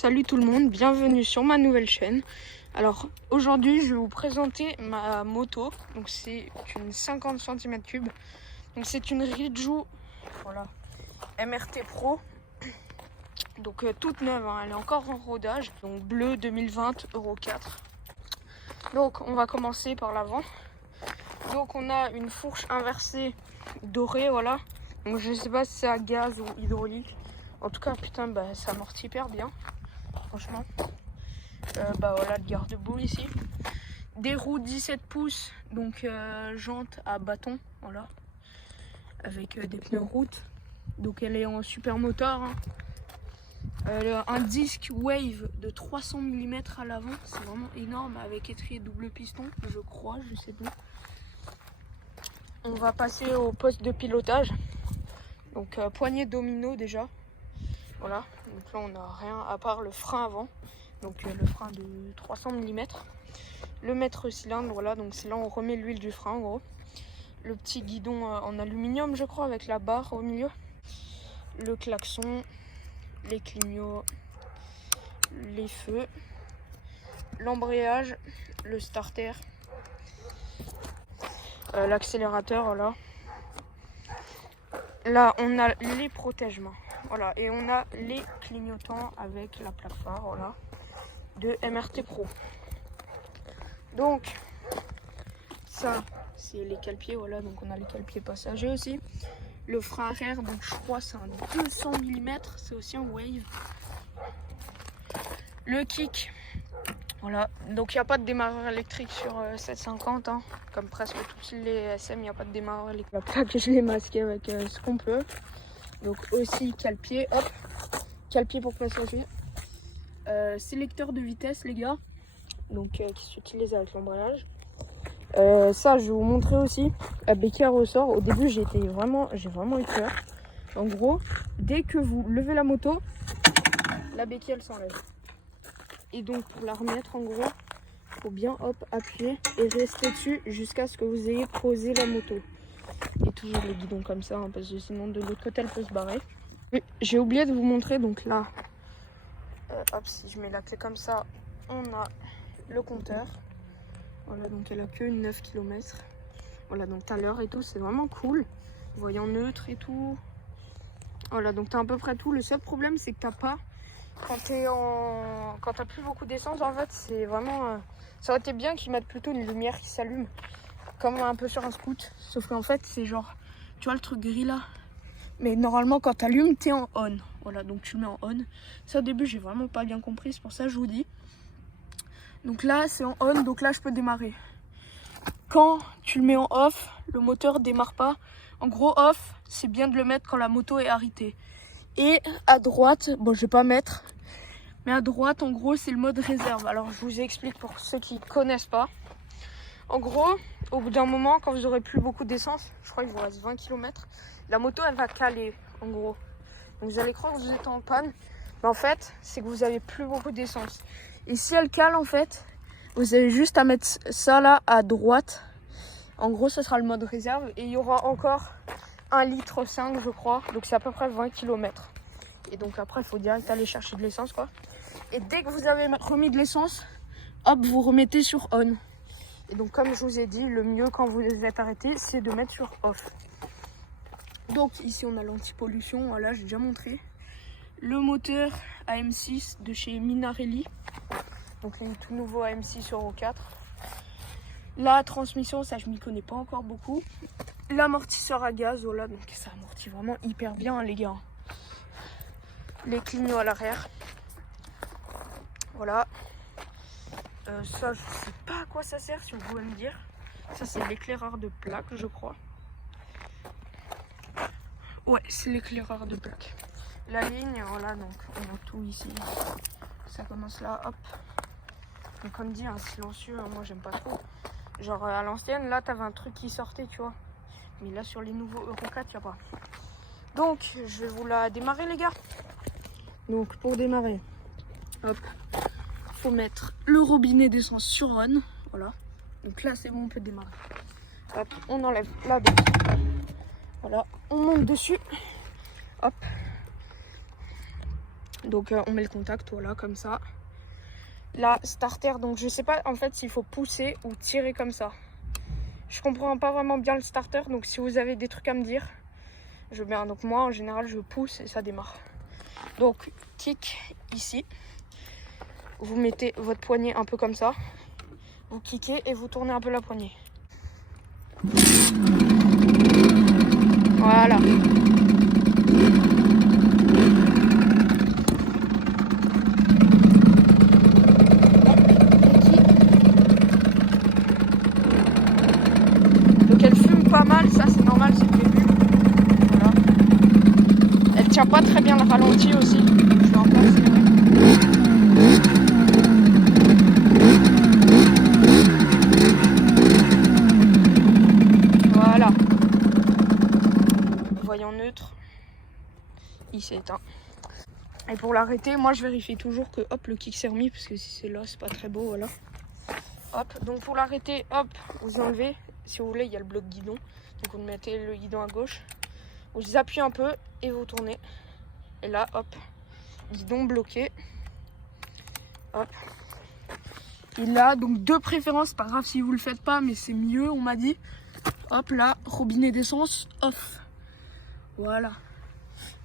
Salut tout le monde, bienvenue sur ma nouvelle chaîne. Alors aujourd'hui je vais vous présenter ma moto. Donc c'est une 50 cm3. Donc c'est une Ridgio, voilà, MRT Pro. Donc toute neuve, hein, elle est encore en rodage. Donc bleu 2020 Euro 4. Donc on va commencer par l'avant. Donc on a une fourche inversée dorée, voilà. Donc je sais pas si c'est à gaz ou hydraulique. En tout cas putain ça amortit hyper bien. Franchement, voilà le garde-boue ici. Des roues 17 pouces, donc jantes à bâton, voilà, avec des pneus route. Donc elle est en super moteur. Hein. Un disque Wave de 300 mm à l'avant, c'est vraiment énorme, avec étrier double piston, je crois, je sais plus. On va passer au poste de pilotage. Donc poignée domino déjà. Voilà, donc là on n'a rien à part le frein avant. Donc le frein de 300 mm. Le maître cylindre, voilà, donc c'est là où on remet l'huile du frein en gros. Le petit guidon en aluminium je crois avec la barre au milieu. Le klaxon, les clignots, les feux, l'embrayage, le starter, l'accélérateur, voilà. Là on a les protège-mains, voilà, et on a les clignotants avec la plaque phare, voilà, de MRT Pro. Donc ça c'est les cale-pieds, voilà, donc on a les cale-pieds passagers aussi. Le frein arrière, donc je crois c'est un 200 mm, c'est aussi un Wave. Le kick, voilà, donc il n'y a pas de démarreur électrique sur 750, hein. Comme presque toutes les SM, il n'y a pas de démarreur électrique. La plaque je l'ai masquée avec ce qu'on peut. Donc aussi cale-pied, hop, cale-pied pour passager. Sélecteur de vitesse les gars, donc qui s'utilise avec l'embrayage. Ça je vais vous montrer aussi. La béquille à ressort, au début j'ai vraiment eu peur. En gros, dès que vous levez la moto, la béquille elle s'enlève. Et donc pour la remettre en gros, il faut bien hop appuyer et rester dessus jusqu'à ce que vous ayez posé la moto. Et toujours le guidon comme ça, hein, parce que sinon de l'autre côté elle peut se barrer. J'ai oublié de vous montrer, donc là, hop, si je mets la clé comme ça, on a le compteur. Voilà, donc elle a que 9 km. Voilà, donc t'as l'heure et tout, c'est vraiment cool. Voyant neutre et tout. Voilà, donc t'as à peu près tout. Le seul problème, c'est que t'as pas, quand t'as plus beaucoup d'essence, en fait, c'est vraiment, ça aurait été bien qu'ils mettent plutôt une lumière qui s'allume, comme un peu sur un scoot. Sauf qu'en fait, c'est genre, tu vois le truc gris là, mais normalement quand t'allumes, t'es en on. Voilà, donc tu le mets en on. Ça au début, j'ai vraiment pas bien compris, c'est pour ça que je vous dis. Donc là, c'est en on, donc là, je peux démarrer. Quand tu le mets en off, le moteur démarre pas. En gros, off, c'est bien de le mettre quand la moto est arrêtée. Et à droite, bon, je vais pas mettre, mais à droite, en gros, c'est le mode réserve. Alors, je vous explique pour ceux qui connaissent pas. En gros, au bout d'un moment, quand vous aurez plus beaucoup d'essence, je crois qu'il vous reste 20 km, la moto, elle va caler, en gros. Donc, vous allez croire que vous êtes en panne, mais en fait, c'est que vous avez plus beaucoup d'essence. Et si elle cale, en fait, vous avez juste à mettre ça là à droite. En gros, ce sera le mode réserve. Et il y aura encore 1,5 litre, je crois. Donc c'est à peu près 20 km. Et donc après, il faut direct aller chercher de l'essence, quoi. Et dès que vous avez remis de l'essence, hop, vous remettez sur on. Et donc comme je vous ai dit, le mieux quand vous êtes arrêté, c'est de mettre sur off. Donc ici, on a l'anti-pollution. Voilà, j'ai déjà montré. Le moteur AM6 de chez Minarelli. Donc les tout nouveaux AM6 Euro 4. La transmission, ça je m'y connais pas encore beaucoup. L'amortisseur à gaz, voilà, donc ça amortit vraiment hyper bien, hein, les gars. Les clignots à l'arrière. Voilà. Ça, je sais pas à quoi ça sert, si vous pouvez me dire. Ça, c'est l'éclaireur de plaque, je crois. Ouais, c'est l'éclaireur de plaque. La ligne, voilà, donc on a tout ici. Ça commence là, hop. Donc comme dit, un silencieux, moi j'aime pas trop. Genre à l'ancienne, là t'avais un truc qui sortait, tu vois. Mais là sur les nouveaux Euro 4, y a pas. Donc je vais vous la démarrer les gars. Donc pour démarrer, hop, faut mettre le robinet d'essence sur on. Voilà. Donc là c'est bon, on peut démarrer. Hop, on enlève la béquille. Voilà, on monte dessus. Hop. Donc on met le contact, voilà, comme ça. La starter, donc je sais pas en fait s'il faut pousser ou tirer comme ça. Je comprends pas vraiment bien le starter, donc si vous avez des trucs à me dire, je veux bien. Donc moi en général je pousse et ça démarre. Donc kick ici, vous mettez votre poignet un peu comme ça, vous kickez et vous tournez un peu la poignée. Voilà. Donc elle fume pas mal, ça c'est normal, c'est le début. Voilà. Elle tient pas très bien le ralenti aussi. Je vais un peu accélérer. Voilà. Voyant neutre. Il s'est éteint. Et pour l'arrêter, moi je vérifie toujours que hop le kick s'est remis parce que si c'est là c'est pas très beau, voilà. Hop, donc pour l'arrêter, hop, vous enlevez, si vous voulez, il y a le bloc guidon. Donc vous mettez le guidon à gauche, vous appuyez un peu et vous tournez. Et là, hop, guidon bloqué. Hop. Et là, donc de préférence, pas grave si vous le faites pas, mais c'est mieux, on m'a dit. Hop là, robinet d'essence, off. Voilà.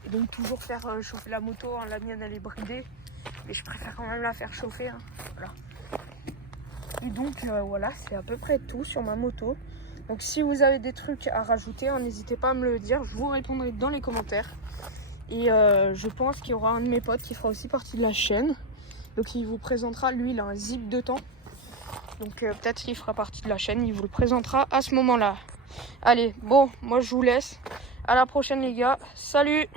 Et donc toujours faire chauffer la moto, hein. La mienne elle est bridée, mais je préfère quand même la faire chauffer, hein. Voilà. Et donc voilà, c'est à peu près tout sur ma moto. Donc si vous avez des trucs à rajouter, hein, n'hésitez pas à me le dire, je vous répondrai dans les commentaires. Et je pense qu'il y aura un de mes potes qui fera aussi partie de la chaîne. Donc il vous présentera, lui il a un zip de temps. Donc peut-être qu'il fera partie de la chaîne, il vous le présentera à ce moment-là. Allez, bon, moi je vous laisse. À la prochaine les gars, salut!